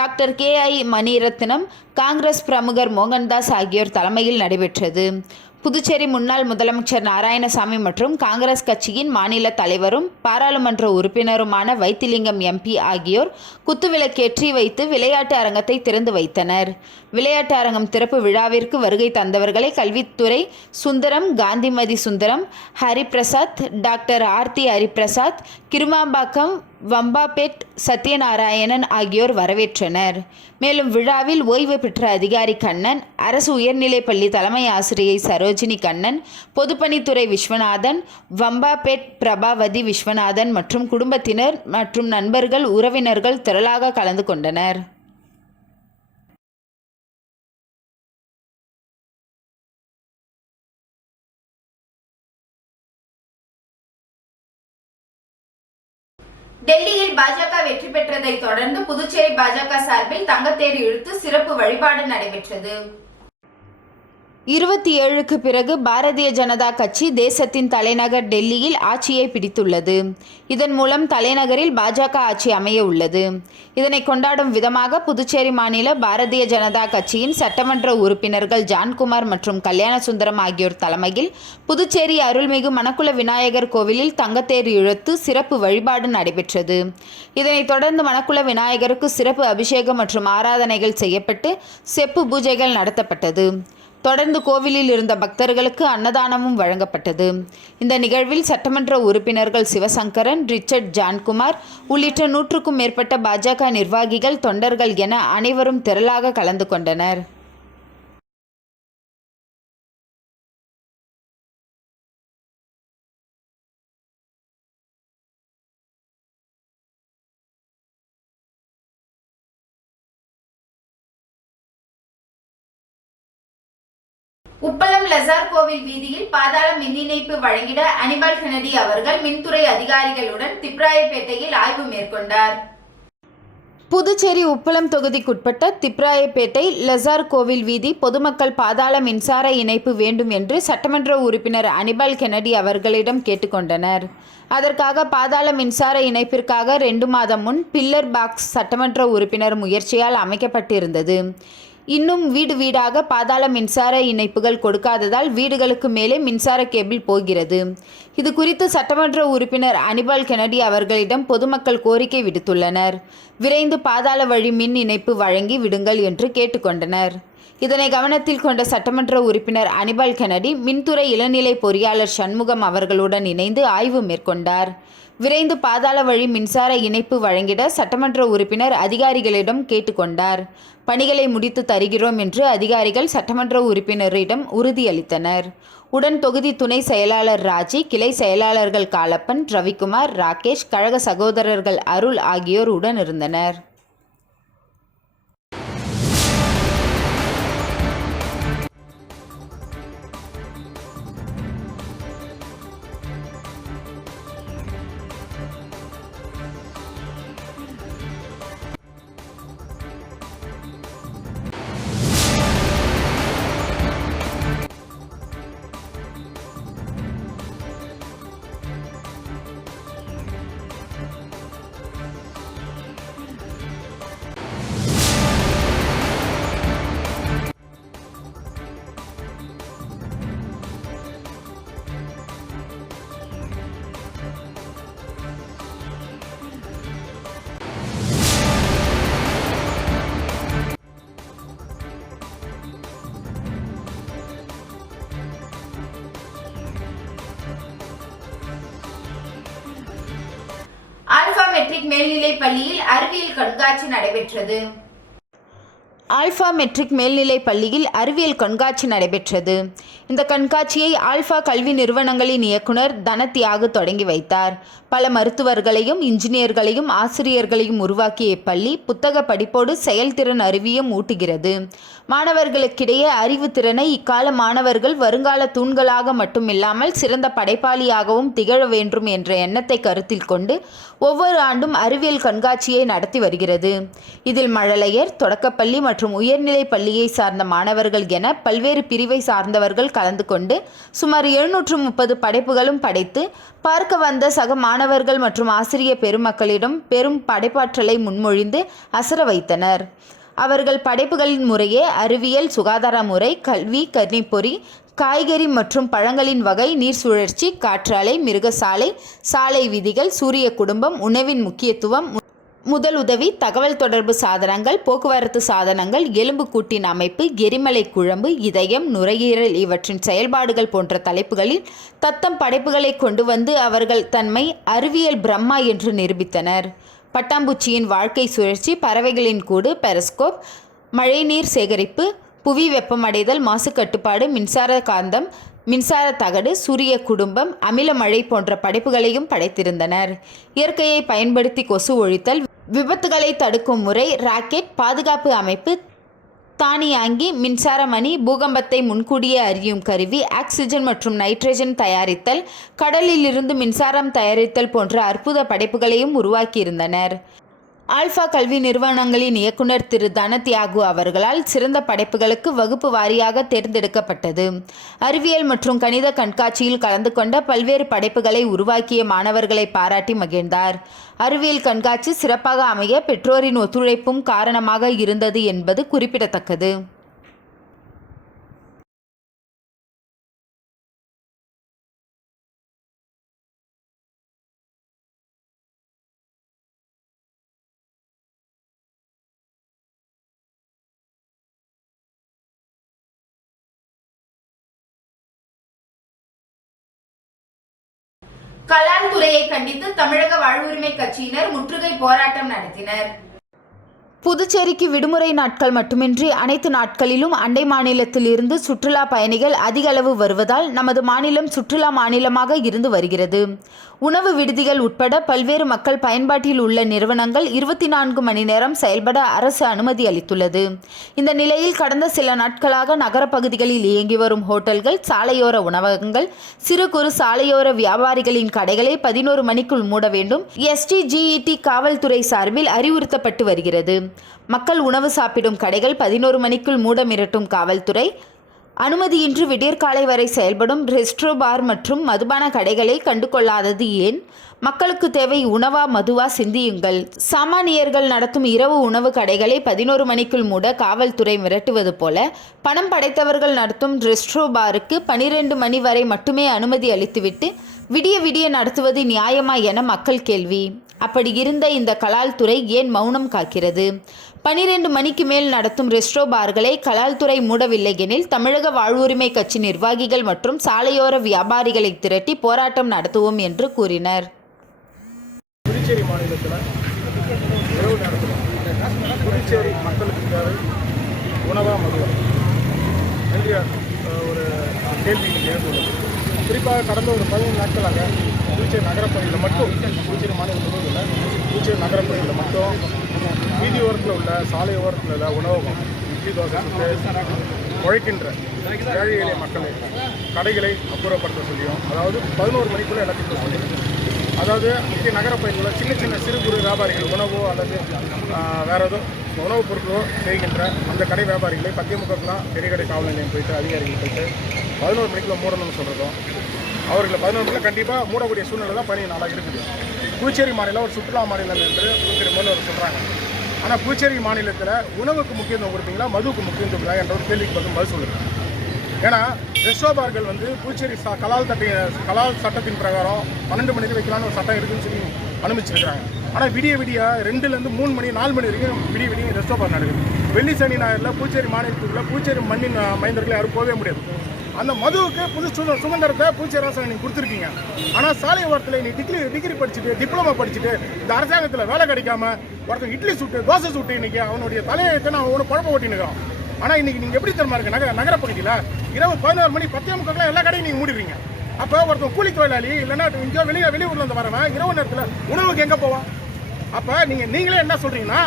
டாக்டர் KI மணிரத்னம், காங்கிரஸ் பிரமுகர் மோகன்தாஸ் ஆகியோர் தலைமையில் நடைபெற்றது. புதுச்சேரி முன்னாள் முதலமைச்சர் நாராயணசாமி மற்றும் காங்கிரஸ் கட்சியின் மாநில தலைவரும் பாராளுமன்ற உறுப்பினருமான வைத்திலிங்கம் MP ஆகியோர் குத்துவிளக்கேற்றி வைத்து விளையாட்டு அரங்கத்தை திறந்து வைத்தனர். விளையாட்டு அரங்கம் திறப்பு விழாவிற்கு வருகை தந்தவர்களை கல்வித்துறை சுந்தரம், காந்திமதி சுந்தரம், ஹரிபிரசாத், டாக்டர் ஆர்த்தி ஹரிபிரசாத், கிருமாம்பாக்கம் வம்பாபேட் சத்யநாராயணன் ஆகியோர் வரவேற்றனர். மேலும் விழாவில் ஓய்வு பெற்ற அதிகாரி கண்ணன், அரசு உயர்நிலைப்பள்ளி தலைமை ஆசிரியை சரோஜினி கண்ணன், பொதுப்பணித்துறை விஸ்வநாதன், வம்பாபேட் பிரபாவதி விஸ்வநாதன் மற்றும் குடும்பத்தினர் மற்றும் நண்பர்கள், உறவினர்கள் திரளாக கலந்து கொண்டனர். டெல்லியில் பாஜக வெற்றி பெற்றதை தொடர்ந்து புதுச்சேரி பாஜக சார்பில் தங்கத்தேர் இழுத்து சிறப்பு வழிபாடு நடைபெற்றது. 27க்கு பிறகு பாரதிய ஜனதா கட்சி தேசத்தின் தலைநகர் டெல்லியில் ஆட்சியை பிடித்துள்ளது. இதன் மூலம் தலைநகரில் பாஜக ஆட்சி அமைய உள்ளது. இதனை கொண்டாடும் விதமாக புதுச்சேரி மாநில பாரதிய ஜனதா கட்சியின் சட்டமன்ற உறுப்பினர்கள் ஜான்குமார் மற்றும் கல்யாணசுந்தரம் ஆகியோர் தலைமையில் புதுச்சேரி அருள்மிகு மணக்குள விநாயகர் கோவிலில் தங்கத்தேர் இழுத்து சிறப்பு வழிபாடு நடைபெற்றது. இதனைத் தொடர்ந்து மணக்குள விநாயகருக்கு சிறப்பு அபிஷேகம் மற்றும் ஆராதனைகள் செய்யப்பட்டு செப்பு பூஜைகள் நடத்தப்பட்டது. தொடர்ந்து கோவிலில் இருந்த பக்தர்களுக்கு அன்னதானமும் வழங்கப்பட்டது. இந்த நிகழ்வில் சட்டமன்ற உறுப்பினர்கள் சிவசங்கரன், ரிச்சர்ட், ஜான்குமார் உள்ளிட்ட 100க்கும் மேற்பட்ட பாஜக நிர்வாகிகள், தொண்டர்கள் என அனைவரும் திரளாக கலந்து கொண்டனர். உப்பளம் லசார் கோவில் வீதியில் பாதாள மின் இணைப்பு வழங்கிட அனிமல் கென்னடி அவர்கள் மின்துறை அதிகாரிகளுடன் திப்ராயப்பேட்டையில் ஆய்வு மேற்கொண்டார். புதுச்சேரி உப்பளம் தொகுதிக்குட்பட்ட திப்ராயப்பேட்டை லசார் கோவில் வீதி பொதுமக்கள் பாதாள மின்சார இணைப்பு வேண்டும் என்று சட்டமன்ற உறுப்பினர் அனிமல் கென்னடி அவர்களிடம் கேட்டுக்கொண்டனர். அதற்காக பாதாள மின்சார இணைப்பிற்காக 2 மாதம் முன் பில்லர் பாக்ஸ் சட்டமன்ற உறுப்பினர் முயற்சியால் அமைக்கப்பட்டிருந்தது. இன்னும் வீடு வீடாக பாதாள மின்சார இணைப்புகள் கொடுக்காததால் வீடுகளுக்கு மேலே மின்சார கேபிள் போகிறது. இது குறித்து சட்டமன்ற உறுப்பினர் அனிபால் கெனடி அவர்களிடம் பொதுமக்கள் கோரிக்கை விடுத்துள்ளனர். விரைந்து பாதாள வழி மின் இணைப்பு வழங்கி விடுங்கள் என்று கேட்டுக்கொண்டனர். இதனை கவனத்தில் கொண்ட சட்டமன்ற உறுப்பினர் அனிபால் கெனடி மின்துறை இளநிலை பொறியாளர் சண்முகம் அவர்களுடன் இணைந்து ஆய்வு மேற்கொண்டார். விரைந்து பாதாள வழி மின்சார இணைப்பு வழங்கிட சட்டமன்ற உறுப்பினர் அதிகாரிகளிடம் கேட்டுக்கொண்டார். பணிகளை முடித்து தருகிறோம் என்று அதிகாரிகள் சட்டமன்ற உறுப்பினரிடம் உறுதியளித்தனர். உடன் தொகுதி துணை செயலாளர் ராஜி, கிளை செயலாளர்கள் காலப்பன், ரவிக்குமார், ராகேஷ், கழக சகோதரர்கள் அருள் ஆகியோர் உடன் இருந்தனர். ஆல்பா மெட்ரிக் மேல்நிலைப் பள்ளியில் அறிவியல் கண்காட்சி நடைபெற்றது. ஆல்பா மெட்ரிக் மேல்நிலைப் பள்ளியில் அறிவியல் கண்காட்சி நடைபெற்றது. இந்த கண்காட்சியை ஆல்பா கல்வி நிறுவனங்களின் இயக்குனர் தனத்தியாகு தொடங்கி வைத்தார். பல மருத்துவர்களையும் இன்ஜினியர்களையும் ஆசிரியர்களையும் உருவாக்கிய இப்பள்ளி புத்தக படிப்போடு செயல்திறன் அறிவியும் ஊட்டுகிறது. மாணவர்களுக்கிடையே அறிவு திறனை இக்கால மாணவர்கள் வருங்கால தூண்களாக மட்டுமில்லாமல் சிறந்த படைப்பாளியாகவும் திகழ வேண்டும் என்ற எண்ணத்தை கருத்தில் கொண்டு ஒவ்வொரு ஆண்டும் அறிவியல் கண்காட்சியை நடத்தி வருகிறது. இதில் மழலையர், தொடக்கப்பள்ளி மற்றும் உயர்நிலை பள்ளியை சார்ந்த மாணவர்கள் என பல்வேறு பிரிவை சார்ந்தவர்கள் கலந்து கொண்டு சுமார் 730 படைப்புகளும் படைத்து பார்க்க வந்த சக மாணவர்கள் மற்றும் ஆசிரிய பெருமக்களிடம் பெரும் படைப்பாற்றலை முன்மொழிந்து அசர வைத்தனர். அவர்கள் படைப்புகளின் முறையே அறிவியல், சுகாதார முறை, கல்வி, கணிப்பொறி, காய்கறி மற்றும் பழங்களின் வகை, நீர் சுழற்சி, காற்றாலை, மிருகசாலை, சாலை விதிகள், சூரிய குடும்பம், உணவின் முக்கியத்துவம், முதல் உதவி, தகவல் தொடர்பு சாதனங்கள், போக்குவரத்து சாதனங்கள், எலும்பு கூட்டின் அமைப்பு, எரிமலை குழம்பு, இதயம், நுரையீரல் இவற்றின் செயல்பாடுகள் போன்ற தலைப்புகளில் தத்தம் படைப்புகளை கொண்டு வந்து அவர்கள் தன்மை அறிவியல் பிரம்மா என்று நிரூபித்தனர். பட்டாம்பூச்சியின் வாழ்க்கை சுழற்சி, பறவைகளின் கூடு, பெரஸ்கோப், மழைநீர் சேகரிப்பு, புவி வெப்பமடைதல், மாசு கட்டுப்பாடு, மின்சார காந்தம், மின்சார தகடு, சூரிய குடும்பம், அமில மழை போன்ற படைப்புகளையும் படைத்திருந்தனர். இயற்கையை பயன்படுத்தி கொசு ஒழித்தல், விபத்துகளை தடுக்கும் முறை, ராக்கெட், பாதுகாப்பு அமைப்பு, தானியாங்கி, மின்சாரமணி, பூகம்பத்தை முன்கூடியே அறியும் கருவி, ஆக்சிஜன் மற்றும் நைட்ரஜன் தயாரித்தல், கடலில் இருந்து மின்சாரம் தயாரித்தல் போன்ற அற்புத படைப்புகளையும் உருவாக்கியிருந்தனர். ஆல்பா கல்வி நிறுவனங்களின் இயக்குனர் திரு தனத்தியாகு அவர்களால் சிறந்த படைப்புகளுக்கு வகுப்பு வாரியாக தேர்ந்தெடுக்கப்பட்டது. அறிவியல் மற்றும் கணித கண்காட்சியில் கலந்து கொண்ட பல்வேறு படைப்புகளை உருவாக்கிய மாணவர்களை பாராட்டி மகிழ்ந்தார். அறிவியல் கண்காட்சி சிறப்பாக அமைய பெற்றோரின் ஒத்துழைப்பும் காரணமாக இருந்தது என்பது குறிப்பிடத்தக்கது. கலால் துறையை கண்டித்து தமிழக வாழ்வுரிமை கட்சியினர் முற்றுகை போராட்டம் நடத்தினர். புதுச்சேரிக்கு விடுமுறை நாட்கள் மட்டுமின்றி அனைத்து நாட்களிலும் அண்டை மாநிலத்தில் இருந்து சுற்றுலா பயணிகள் அதிக அளவு வருவதால் நமது மாநிலம் சுற்றுலா மாநிலமாக இருந்து வருகிறது. உணவு விடுதிகள் உட்பட பல்வேறு மக்கள் பயன்பாட்டில் உள்ள நிறுவனங்கள் 24 மணி நேரம் செயல்பட அரசு அனுமதி அளித்துள்ளது. இந்த நிலையில் கடந்த சில நாட்களாக நகர பகுதிகளில் இயங்கி வரும் ஹோட்டல்கள், சாலையோர உணவகங்கள், சிறு குறு சாலையோர வியாபாரிகளின் கடைகளை 11 மணிக்குள் மூட வேண்டும் STGET காவல்துறை சார்பில் அறிவுறுத்தப்பட்டு வருகிறது. மக்கள் உணவு சாப்பிடும் கடைகள் 11 மணிக்குள் மூட மிரட்டும் காவல்துறை. அனுமதியின்றி விடியற்காலை வரை செயல்படும் ரெஸ்ட்ரோ பார் மற்றும் மதுபான கடைகளை கண்டுகொள்ளாதது ஏன்? மக்களுக்கு தேவை உணவா மதுவா சிந்தியுங்கள். சாமானியர்கள் நடத்தும் இரவு உணவு கடைகளை 11 மணிக்குள் மூட காவல்துறை மிரட்டுவது போல பணம் படைத்தவர்கள் நடத்தும் ரெஸ்ட்ரோ பாருக்கு 12 மணி வரை மட்டுமே அனுமதி அளித்துவிட்டு விடிய விடிய நடத்துவது நியாயமா என மக்கள் கேள்வி. அப்படி இருந்த இந்த கலால் துறை ஏன் மௌனம் காக்கிறது? 12 மணிக்கு மேல் நடத்தும் ரெஸ்ட்ரோ பார்களை கலால் துறை மூடவில்லை எனில் தமிழக வாழ்வுரிமை கட்சி நிர்வாகிகள் மற்றும் சாலையோர வியாபாரிகளை திரட்டி போராட்டம் நடத்துவோம் என்று கூறினர். புதுச்சேரி மாநிலத்தில் இரவு நேரத்தில் புதுச்சேரி மக்களுக்கு தேவை உணவா மதுவா என்ற ஒரு கேள்வி இன்றைக்கி எழுந்துள்ளது. குறிப்பாக கடந்த ஒரு 15 நாட்களாக புதுச்சேரி நகரப்பகுதியில் மட்டும், புதுச்சேரி மாநிலம் முழுவதும் புதுச்சேரி நகரப்பகுதியில் மட்டும் வீதி ஓரத்தில் உள்ள சாலை ஓரத்தில் உள்ள உணவகம், இட்லி தோசை உழைக்கின்ற ஏழை எளிய மக்களை கடைகளை அப்புறப்படுத்த சொல்லியும், அதாவது 11 மணிக்குள்ளே எல்லாத்தையும் சொல்லியும், அதாவது முக்கிய நகரப்பகுதியில் சின்ன சின்ன சிறு குறு வியாபாரிகள் உணவோ அல்லது வேறு ஏதோ உணவுப் பொருட்களோ செய்கின்ற அந்த கடை வியாபாரிகளை 10:30 பெரிய கடை காவல் நிலையம் போயிட்டு அதிகாரிகள் போயிட்டு 11 மணிக்குள்ளே மூடணும்னு சொல்கிறதும், அவர்களை 11 மணிக்குள்ள கண்டிப்பாக மூடக்கூடிய சூழ்நிலை தான் 15 நாளாக இருக்குது. புதுச்சேரி மாநிலம் ஒரு சுற்றுலா மாநிலம் என்று புதுச்சேரி முதல்வர் சொல்கிறாங்க. ஆனால் புதுச்சேரி மாநிலத்தில் உணவுக்கு முக்கியத்துவம் கொடுப்பீங்களா, மதுவுக்கு முக்கியத்துவம் கொடுப்பீங்களா என்ற ஒரு கேள்விக்கு பதில் சொல்லுங்கள். ஏன்னா ரெஸ்ட்ரோ பார்கள் புதுச்சேரி கலால் சட்டத்தின் பிரகாரம் 12 மணிக்கு வைக்கலான்னு ஒரு சட்டம் இருக்குதுன்னு சொல்லி அனுமதிச்சிருக்கிறாங்க. ஆனால் விடிய 2லேருந்து 3 மணி 4 மணி வரைக்கும் விடிய ரெஸ்ட்ரோ பார் நடக்குது. வெள்ளி சனி ஞாயிறில் புதுச்சேரி மாநிலத்துக்குள்ள புதுச்சேரி மண்ணின் மைந்தர்களை யாரும் போகவே முடியாது. அந்த மதுவுக்கு புது சுதந்திரத்தை புதுச்சேரி அரசாங்கம் நீங்கள் கொடுத்துருக்கீங்க. ஆனால் சாலை ஓரத்தில் நீ டிகிரி படிச்சுட்டு டிப்ளமா படிச்சுட்டு இந்த அரசாங்கத்தில் வேலை கிடைக்காம ஒருத்தர் இட்லி சுட்டு தோசை சுட்டு இன்னைக்கு அவனுடைய தலையத்தை நான் அவனை குழப்ப ஓட்டினுக்கிறோம். ஆனால் இன்னைக்கு நீங்கள் எப்படி தெரியுமா இருக்கு நகரப்பகுதியில் இரவு 11 மணி 10:30 எல்லா கடையும் நீங்கள் மூடிடுறீங்க. அப்போ ஒருத்தர் கூலி தொழிலாளி இல்லைன்னா இங்கே வெளியூர்ல இருந்து வரவன் இரவு நேரத்தில் உணவுக்கு எங்கே போவான்? அப்போ நீங்களே என்ன சொல்றீங்கன்னா,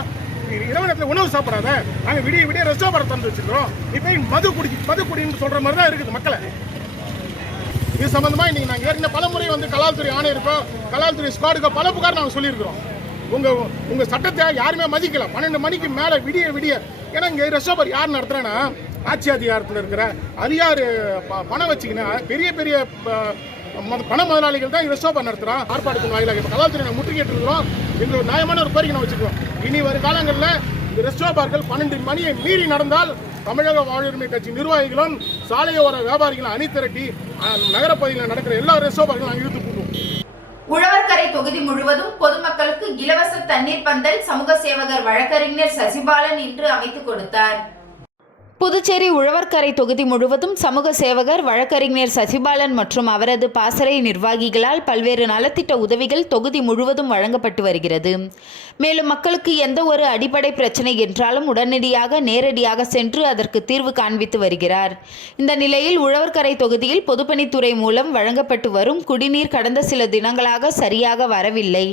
இரவு நேரத்தில் உணவு சாப்பிடாத, நாங்கள் விடிய ரெஸ்டாரண்ட் திறந்து வச்சிருக்கிறோம், இப்போ மது குடின்னு சொல்ற மாதிரி தான் இருக்குது மக்களை. இது சம்பந்தமா இன்னைக்கு நாங்கள் ஏற்கனவே பல முறை கலால்துறை ஆணையருக்கோம் கலால்துறை ஸ்குவாடுக்கோ பல புகார் நாங்கள் சொல்லியிருக்கிறோம். உங்க சட்டத்தை யாருமே மதிக்கல. 12 மணிக்கு மேலே விடிய ஏன்னா இங்கே ரெஸ்டாரண்ட் யார் நடத்துறேன்னா ஆட்சி அதிகாரத்தில் இருக்கிற அதிகாரி பணம் வச்சுக்கினா பெரிய பண முதலாளிகள் தான் ரெஸ்டாரண்ட் நடத்துகிறோம். ஆர்ப்பாட்டத்தின் வாயிலாக இப்போ கலால்துறை நாங்கள் முற்றுகையிட்டு இருக்கிறோம். எங்களுக்கு நியாயமான ஒரு கோரிக்கை நான் வச்சுக்கிறோம். இனி வரும் காலங்களில் இந்த ரெஸ்டாரண்ட்கள் 12 மணியை மீறி நடந்தால் தமிழக வாழ்வுரிமை கட்சி நிர்வாகிகளும் சாலையோர வியாபாரிகளும் அணி திரட்டி நகரப்பகுதியில் நடக்கிற எல்லா ரெஸ்டாரண்ட்களும் நாங்கள் இழுத்து போடுவோம். உழவர்கரை தொகுதி முழுவதும் பொதுமக்களுக்கு இலவச தண்ணீர் பந்தல் சமூக சேவகர் வழக்கறிஞர் சசிபாலன் இன்று அமைத்துக் கொடுத்தார். புதுச்சேரி உழவர்கரை தொகுதி முழுவதும் சமூக சேவகர் வழக்கறிஞர் சசிபாலன் மற்றும் அவரது பாசறை நிர்வாகிகளால் பல்வேறு நலத்திட்ட உதவிகள் தொகுதி முழுவதும் வழங்கப்பட்டு வருகிறது. மேலும் மக்களுக்கு எந்த ஒரு அடிப்படை பிரச்சனை என்றாலும் உடனடியாக நேரடியாக சென்று அதற்கு தீர்வு காண்பித்து வருகிறார். இந்த நிலையில் உழவர்கரை தொகுதியில் பொதுப்பணித்துறை மூலம் வழங்கப்பட்டு வரும் குடிநீர் கடந்த சில தினங்களாக சரியாக வரவில்லை.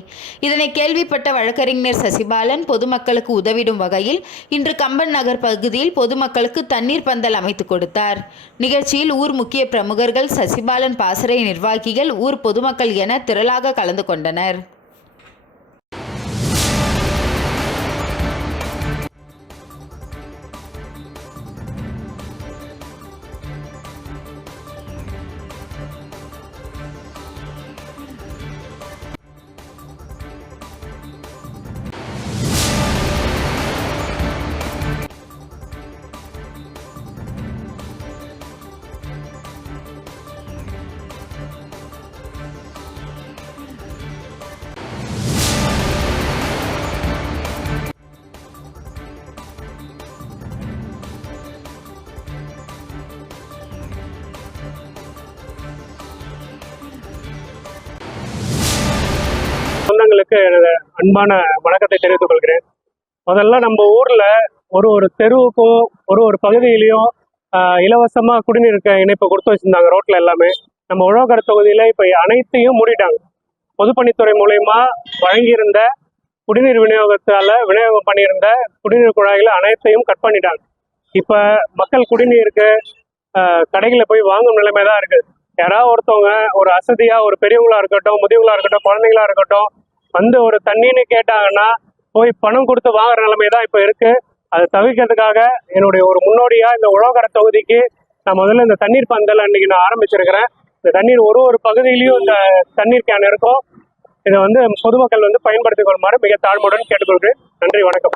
இதனை கேள்விப்பட்ட வழக்கறிஞர் சசிபாலன் பொதுமக்களுக்கு உதவிடும் வகையில் இன்று கம்பன் நகர் பகுதியில் பொதுமக்களுக்கு தண்ணீர் பந்தல் அமைத்து கொடுத்தார். நிகழ்ச்சியில் ஊர் முக்கிய பிரமுகர்கள், சசிபாலன் பாசறை நிர்வாகிகள், ஊர் பொதுமக்கள் என திரளாக கலந்து கொண்டனர். சொந்தங்களுக்கு எனது அன்பான வணக்கத்தை தெரிவித்துக் கொள்கிறேன். முதல்ல நம்ம ஊர்ல ஒரு தெருவுக்கும் ஒரு பகுதியிலையும் இலவசமா குடிநீர் இணைப்பு கொடுத்து வச்சிருந்தாங்க ரோட்ல எல்லாமே. நம்ம உழவர்கரை தொகுதியில இப்ப அனைத்தையும் மூடிட்டாங்க. பொதுப்பணித்துறை மூலயமா வழங்கியிருந்த குடிநீர் விநியோகம் பண்ணியிருந்த குடிநீர் குழாய்களை அனைத்தையும் கட் பண்ணிட்டாங்க. இப்ப மக்கள் குடிநீருக்கு கடைகளை போய் வாங்கும் நிலைமை தான் இருக்குது. யாராவது ஒருத்தவங்க ஒரு அசதியா ஒரு பெரியவங்களா இருக்கட்டும், முதியவங்களா இருக்கட்டும், குழந்தைங்களா இருக்கட்டும் ஒரு தண்ணின்னு கேட்டாங்கன்னா போய் பணம் கொடுத்து வாங்குற நிலைமை தான் இப்ப இருக்கு. அதை தவிர்க்கிறதுக்காக என்னுடைய ஒரு முன்னோடியா இந்த உழவர்கரை தொகுதிக்கு நான் முதல்ல இந்த தண்ணீர் பந்தல் அன்னைக்கு நான் ஆரம்பிச்சிருக்கிறேன். இந்த தண்ணீர் ஒரு பகுதியிலையும் இந்த தண்ணீர் கேன் இருக்கும். இதை பொதுமக்கள் பயன்படுத்திக் கொள்ளுமாறு மிக தாழ்மையுடன் கேட்டுக்கொள்கிறேன். நன்றி, வணக்கம்.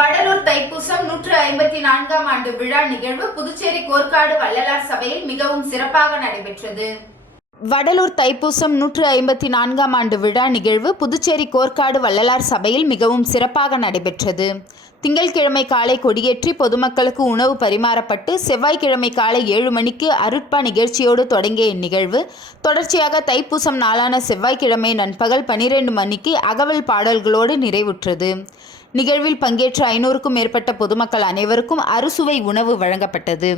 வடலூர் தைப்பூசம் 154ஆம் ஆண்டு விழா நிகழ்வு புதுச்சேரி கோர்க்காடு வள்ளலார் சபையில் மிகவும் சிறப்பாக நடைபெற்றது. வடலூர் தைப்பூசம் 154ஆம் ஆண்டு விழா நிகழ்வு புதுச்சேரி கோர்க்காடு வள்ளலார் சபையில் மிகவும் சிறப்பாக நடைபெற்றது. திங்கட்கிழமை காலை கொடியேற்றி பொதுமக்களுக்கு உணவு பரிமாறப்பட்டு செவ்வாய்க்கிழமை காலை 7 மணிக்கு அருட்பா நிகழ்ச்சியோடு தொடங்கிய இந்நிகழ்வு தொடர்ச்சியாக தைப்பூசம் நாளான செவ்வாய்க்கிழமை நண்பகல் 12 மணிக்கு அகவல் பாடல்களோடு நிறைவுற்றது. நிகழ்வில் பங்கேற்ற 500க்கும் மேற்பட்ட பொதுமக்கள் அனைவருக்கும் அறுசுவை உணவு வழங்கப்பட்டது.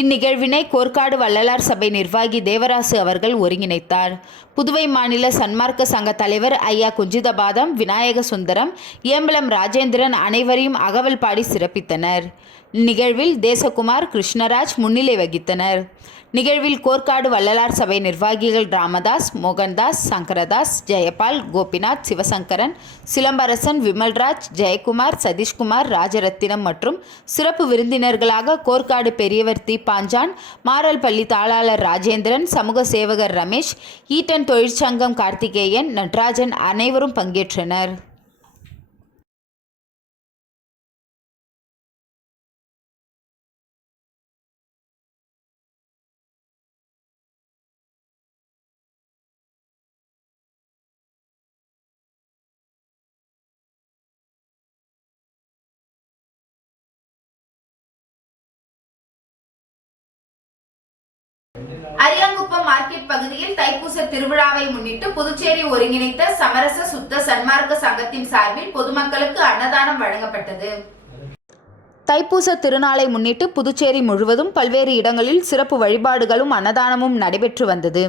இந்நிகழ்வினை கோர்க்காடு வள்ளலார் சபை நிர்வாகி தேவராசு அவர்கள் ஒருங்கிணைத்தார். புதுவை மாநில சன்மார்க்க சங்க தலைவர் ஐயா குஞ்சிதபாதம், விநாயக சுந்தரம், ஏம்பலம் ராஜேந்திரன் அனைவரையும் அகவல் பாடி சிறப்பித்தனர். இந்நிகழ்வில் தேசகுமார், கிருஷ்ணராஜ் முன்னிலை வகித்தனர். நிகழ்வில் கோர்க்காடு வள்ளலார் சபை நிர்வாகிகள் ராமதாஸ், மோகன்தாஸ், சங்கரதாஸ், ஜெயபால், கோபிநாத், சிவசங்கரன், சிலம்பரசன், விமல்ராஜ், ஜெயக்குமார், சதீஷ்குமார், ராஜரத்தினம் மற்றும் சிறப்பு விருந்தினர்களாக கோர்க்காடு பெரியவர் தீப்பாஞ்சான், மாரல்பள்ளி தாளாளர் ராஜேந்திரன், சமூக சேவகர் ரமேஷ், ஈட்டன் தொழிற்சங்கம் கார்த்திகேயன், நடராஜன் அனைவரும் பங்கேற்றனர். அரியாங்குப்பம் மார்க்கெட் பகுதியில் தைப்பூச திருவிழாவை முன்னிட்டு புதுச்சேரி ஒருங்கிணைத்த சமரச சுத்த சன்மார்க்க சங்கத்தின் சார்பில் பொதுமக்களுக்கு அன்னதானம் வழங்கப்பட்டது. தைப்பூச திருநாளை முன்னிட்டு புதுச்சேரி முழுவதும் பல்வேறு இடங்களில் சிறப்பு வழிபாடுகளும் அன்னதானமும் நடைபெற்று வந்தது.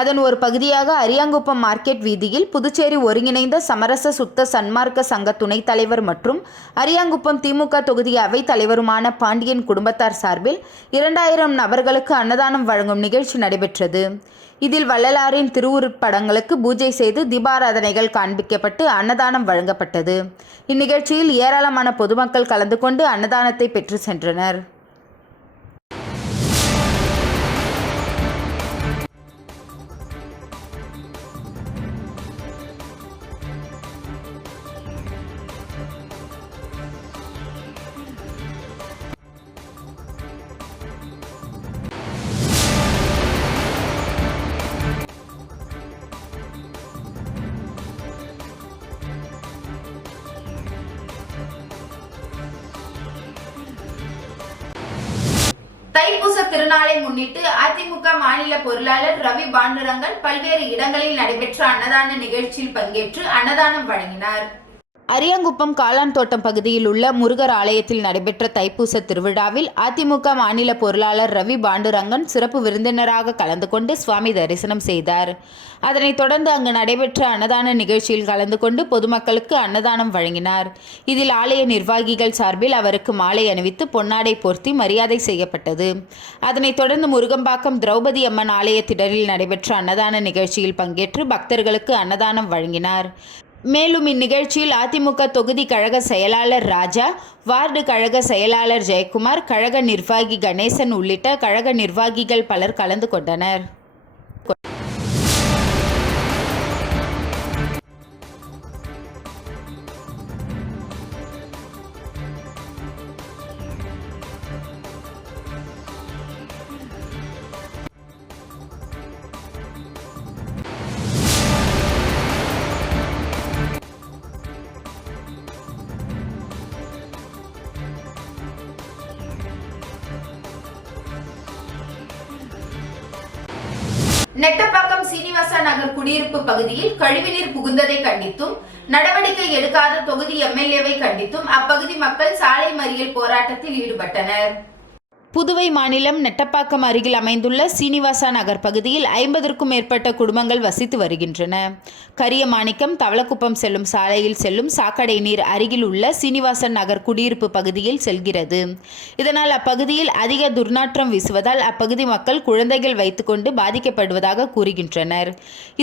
அதன் ஒரு பகுதியாக அரியாங்குப்பம் மார்க்கெட் வீதியில் புதுச்சேரி ஒருங்கிணைந்த சமரச சுத்த சன்மார்க்க சங்க துணைத் தலைவர் மற்றும் அரியாங்குப்பம் திமுக தொகுதி அவைத் தலைவருமான பாண்டியன் குடும்பத்தார் சார்பில் 2000 நபர்களுக்கு அன்னதானம் வழங்கும் நிகழ்ச்சி நடைபெற்றது. இதில் வள்ளலாரின் திருவுருட்படங்களுக்கு பூஜை செய்து தீபாராதனைகள் காண்பிக்கப்பட்டு அன்னதானம் வழங்கப்பட்டது. இந்நிகழ்ச்சியில் ஏராளமான பொதுமக்கள் கலந்து கொண்டு அன்னதானத்தை பெற்று சென்றனர். தைப்பூச திருநாளை முன்னிட்டு அதிமுக மாநில பொருளாளர் ரவி பாண்டுரங்கன் பல்வேறு இடங்களில் நடைபெற்ற அன்னதான நிகழ்ச்சியில் பங்கேற்று அன்னதானம் வழங்கினார். அரியாங்குப்பம் காளான் தோட்டம் பகுதியில் உள்ள முருகர் ஆலயத்தில் நடைபெற்ற தைப்பூச திருவிழாவில் அதிமுக மாநில பொருளாளர் ரவி பாண்டுரங்கன் சிறப்பு விருந்தினராக கலந்து கொண்டு சுவாமி தரிசனம் செய்தார். அதனைத் தொடர்ந்து அங்கு நடைபெற்ற அன்னதான நிகழ்ச்சியில் கலந்து கொண்டு பொதுமக்களுக்கு அன்னதானம் வழங்கினார். இதில் ஆலய நிர்வாகிகள் சார்பில் அவருக்கு மாலை அணிவித்து பொன்னாடை போர்த்தி மரியாதை செய்யப்பட்டது. அதனைத் தொடர்ந்து முருகம்பாக்கம் திரௌபதி அம்மன் ஆலய திடலில் நடைபெற்ற அன்னதான நிகழ்ச்சியில் பங்கேற்று பக்தர்களுக்கு அன்னதானம் வழங்கினார். மேலும் இந்நிகழ்ச்சியில் அதிமுக தொகுதி கழக செயலாளர் ராஜா, வார்டு கழக செயலாளர் ஜெயக்குமார், கழக நிர்வாகி கணேசன் உள்ளிட்ட கழக நிர்வாகிகள் பலர் கலந்து கொண்டனர். நெட்டப்பாக்கம் சீனிவாசா நகர் குடியிருப்பு பகுதியில் கழிவுநீர் புகுந்ததை கண்டித்தும் நடவடிக்கை எடுக்காத தொகுதி எம்எல்ஏவை கண்டித்தும் அப்பகுதி மக்கள் சாலை மறியல் போராட்டத்தில் ஈடுபட்டனர். புதுவை மாநிலம் நெட்டப்பாக்கம் அருகில் அமைந்துள்ள சீனிவாசா நகர் பகுதியில் 50க்கும் மேற்பட்ட குடும்பங்கள் வசித்து வருகின்றன. கரியமாணிக்கம் தவளக்குப்பம் செல்லும் சாலையில் செல்லும் சாக்கடை நீர் அருகில் உள்ள சீனிவாசன் நகர் குடியிருப்பு பகுதியில் செல்கிறது. இதனால் அப்பகுதியில் அதிக துர்நாற்றம் வீசுவதால் அப்பகுதி மக்கள் குழந்தைகள் வைத்துக்கொண்டு பாதிக்கப்படுவதாக கூறுகின்றனர்.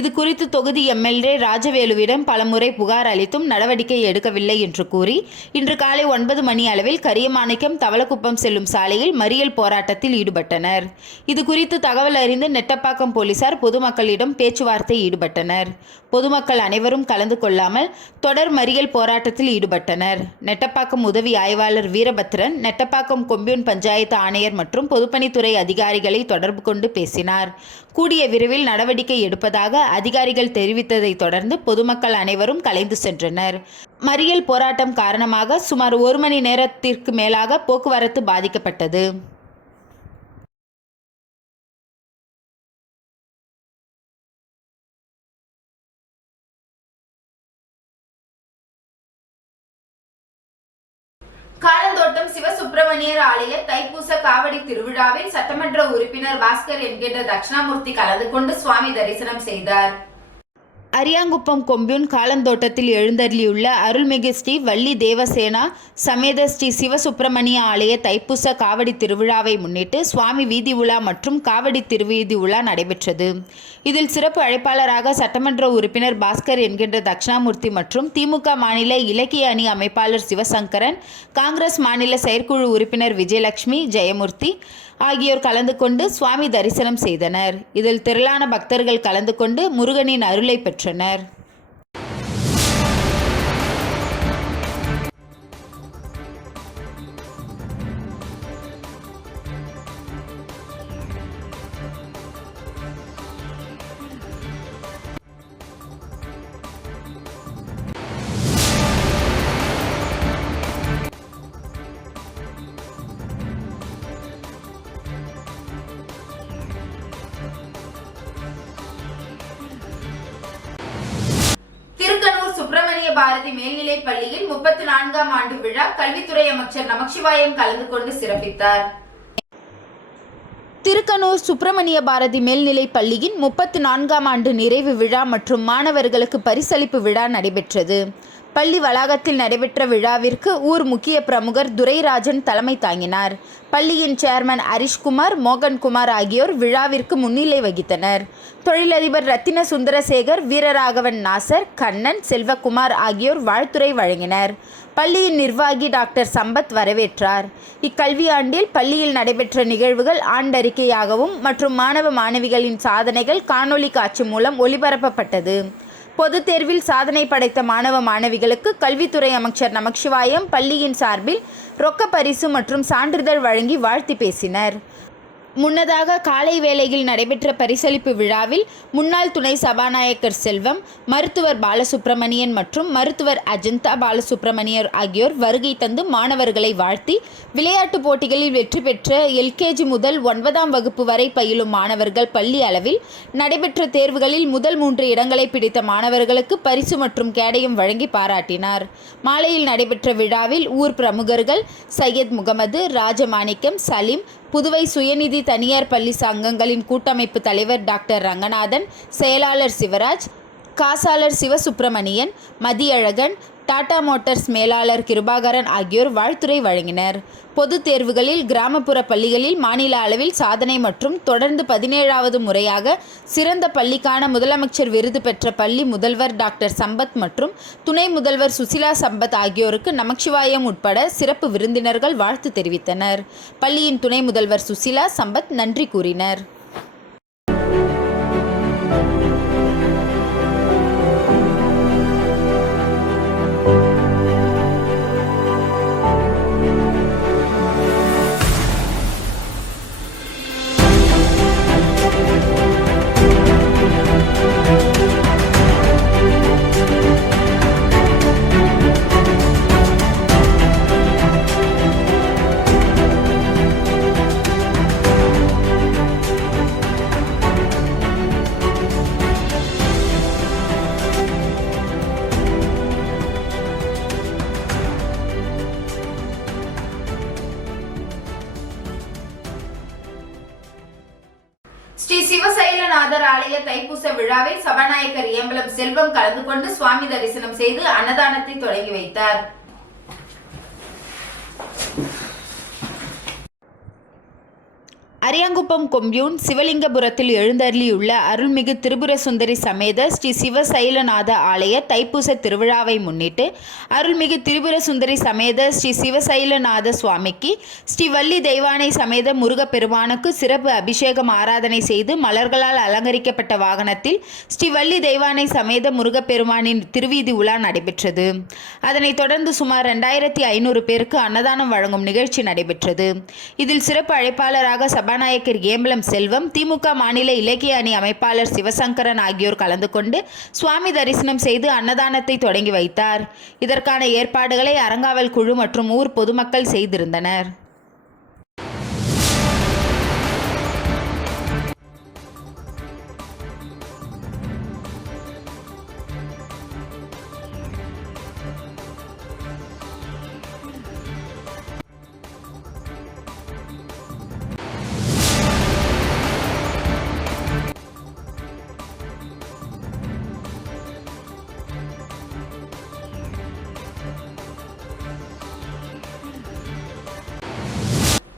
இது குறித்து தொகுதி எம்எல்ஏ ராஜவேலுவிடம் பலமுறை புகார் அளித்தும் நடவடிக்கை எடுக்கவில்லை என்று கூறி இன்று காலை 9 மணி அளவில் கரியமாணிக்கம் தவளக்குப்பம் செல்லும் சாலையில் மறியல் மறியல் போராட்டத்தில் ஈடுபட்டனர். இது குறித்து தகவல் அறிந்து நெட்டப்பாக்கம் போலீசார் பொதுமக்களிடம் பேச்சுவார்த்தை ஈடுபட்டனர். பொதுமக்கள் அனைவரும் கலந்து கொள்ளாமல் தொடர் மறியல் போராட்டத்தில் ஈடுபட்டனர். நெட்டப்பாக்கம் உதவி ஆய்வாளர் வீரபத்ரன் நெட்டப்பாக்கம் கொம்யூன் பஞ்சாயத்து ஆணையர் மற்றும் பொதுப்பணித்துறை அதிகாரிகளை தொடர்பு கொண்டு பேசினார். கூடிய விரைவில் நடவடிக்கை எடுப்பதாக அதிகாரிகள் தெரிவித்ததை தொடர்ந்து பொதுமக்கள் அனைவரும் கலைந்து சென்றனர். மறியல் போராட்டம் காரணமாக சுமார் 1 மணி நேரத்திற்கு மேலாக போக்குவரத்து பாதிக்கப்பட்டது. காலந்தோட்டம் சிவசுப்பிரமணியர் ஆலய தைப்பூச காவடி திருவிழாவில் சட்டமன்ற உறுப்பினர் பாஸ்கர் என்கின்ற தட்சிணாமூர்த்தி கலந்து கொண்டு சுவாமி தரிசனம் செய்தார். அரியாங்குப்பம் கொம்யூன் காலந்தோட்டத்தில் எழுந்தருளியுள்ள அருள்மிகு ஸ்ரீ வள்ளி தேவசேனா சமேத ஸ்ரீ சிவசுப்பிரமணிய ஆலய தைப்பூச காவடி திருவிழாவை முன்னிட்டு சுவாமி வீதி உலா மற்றும் காவடி திருவீதி உலா நடைபெற்றது. இதில் சிறப்பு அழைப்பாளராக சட்டமன்ற உறுப்பினர் பாஸ்கர் என்கின்ற தட்சிணாமூர்த்தி மற்றும் திமுக மாநில இலக்கிய அணி அமைப்பாளர் சிவசங்கரன், காங்கிரஸ் மாநில செயற்குழு உறுப்பினர் விஜயலட்சுமி, ஜெயமூர்த்தி ஆகியோர் கலந்து கொண்டு சுவாமி தரிசனம் செய்தனர். இதில் திரளான பக்தர்கள் கலந்து கொண்டு முருகனின் அருளை பெற்றனர். திருக்கனூர் சுப்பிரமணிய பாரதி மேல்நிலைப் பள்ளியில் 34ஆம் ஆண்டு விழா கல்வித்துறை அமைச்சர் நமச்சிவாயம் கலந்து கொண்டு சிறப்பித்தார். திருக்கனூர் சுப்பிரமணிய பாரதி மேல்நிலைப் பள்ளியின் 34ஆம் ஆண்டு நிறைவு விழா மற்றும் மாணவர்களுக்கு பரிசளிப்பு விழா நடைபெற்றது. பள்ளி வளாகத்தில் நடைபெற்ற விழாவிற்கு ஊர் முக்கிய பிரமுகர் துரைராஜன் தலைமை தாங்கினார். பள்ளியின் சேர்மன் ஹரிஷ்குமார், மோகன்குமார் ஆகியோர் விழாவிற்கு முன்னிலை வகித்தனர். தொழிலதிபர் ரத்தின சுந்தரசேகர், வீரராகவன் நாசர், கண்ணன், செல்வகுமார் ஆகியோர் வாழ்த்துரை வழங்கினர். பள்ளியின் நிர்வாகி டாக்டர் சம்பத் வரவேற்றார். இக்கல்வியாண்டில் பள்ளியில் நடைபெற்ற நிகழ்வுகள் ஆண்டறிக்கையாகவும் மற்றும் மாணவ மாணவிகளின் சாதனைகள் காணொலி காட்சி மூலம் ஒளிபரப்பப்பட்டது. பொதுத் தேர்வில் சாதனை படைத்த மாணவ மாணவிகளுக்கு கல்வித்துறை அமைச்சர் நமச்சிவாயம் பள்ளியின் சார்பில் ரொக்க பரிசு மற்றும் சான்றிதழ் வழங்கி வாழ்த்தி பேசினர். முன்னதாக காலை வேளையில் நடைபெற்ற பரிசளிப்பு விழாவில் முன்னாள் துணை சபாநாயகர் செல்வம், மருத்துவர் பாலசுப்பிரமணியன் மற்றும் மருத்துவர் அஜந்தா பாலசுப்பிரமணியர் ஆகியோர் வருகை தந்து மாணவர்களை வாழ்த்தி, விளையாட்டுப் போட்டிகளில் வெற்றி பெற்ற LKG முதல் 9ஆம் வகுப்பு வரை பயிலும் மாணவர்கள் பள்ளி அளவில் நடைபெற்ற தேர்வுகளில் முதல் 3 இடங்களை பிடித்த மாணவர்களுக்கு பரிசு மற்றும் கேடயம் வழங்கி பாராட்டினார். மாலையில் நடைபெற்ற விழாவில் ஊர் பிரமுகர்கள் சையத் முகமது, ராஜமாணிக்கம், சலீம், புதுவை சுயநிதி தனியார் பள்ளி சங்கங்களின் கூட்டமைப்பு தலைவர் டாக்டர் ரங்கநாதன், செயலாளர் சிவராஜ், காசாளர் சிவசுப்பிரமணியன், மதியழகன், டாடா மோட்டார்ஸ் மேலாளர் கிருபாகரன் ஆகியோர் வாழ்த்துரை வழங்கினர். பொதுத் தேர்வுகளில் கிராமப்புற பள்ளிகளில் மாநில அளவில் சாதனை மற்றும் தொடர்ந்து 17வது முறையாக சிறந்த பள்ளிக்கான முதலமைச்சர் விருது பெற்ற பள்ளி முதல்வர் டாக்டர் சம்பத் மற்றும் துணை முதல்வர் சுசிலா சம்பத் ஆகியோருக்கு நமச்சிவாயம் உட்பட சிறப்பு விருந்தினர்கள் வாழ்த்து தெரிவித்தனர். பள்ளியின் துணை முதல்வர் சுசிலா சம்பத் நன்றி கூறினர். ஸ்ரீ சிவசைலநாதர் ஆலய தைப்பூச விழாவில் சபாநாயகர் ஏம்பலம் செல்வம் கலந்து கொண்டு சுவாமி தரிசனம் செய்து அன்னதானத்தை தொடங்கி வைத்தார். அரியாங்குப்பம் கொம்யூன் சிவலிங்கபுரத்தில் எழுந்தருளியுள்ள அருள்மிகு திரிபுர சுந்தரி சமேத ஸ்ரீ சிவசைலநாத ஆலய தைப்பூச திருவிழாவை முன்னிட்டு அருள்மிகு திரிபுர சுந்தரி சமேத ஸ்ரீ சிவசைலநாத சுவாமிக்கு ஸ்ரீ வள்ளி தெய்வானை சமேத முருகப்பெருமானுக்கு சிறப்பு அபிஷேகம் ஆராதனை செய்து மலர்களால் அலங்கரிக்கப்பட்ட வாகனத்தில் ஸ்ரீ வள்ளி தெய்வானை சமேத முருகப்பெருமானின் திருவீதி உலா நடைபெற்றது. அதனைத் தொடர்ந்து சுமார் 2500 பேருக்கு அன்னதானம் வழங்கும் நிகழ்ச்சி நடைபெற்றது. இதில் சிறப்பு அழைப்பாளராக சபாநாயகர் ஏம்பலம் செல்வம், திமுக மாநில இலக்கிய அணி அமைப்பாளர் சிவசங்கரன் ஆகியோர் கலந்து கொண்டு சுவாமி தரிசனம் செய்து அன்னதானத்தை தொடங்கி வைத்தார். இதற்கான ஏற்பாடுகளை அறங்காவல் குழு மற்றும் ஊர் பொதுமக்கள் செய்திருந்தனர்.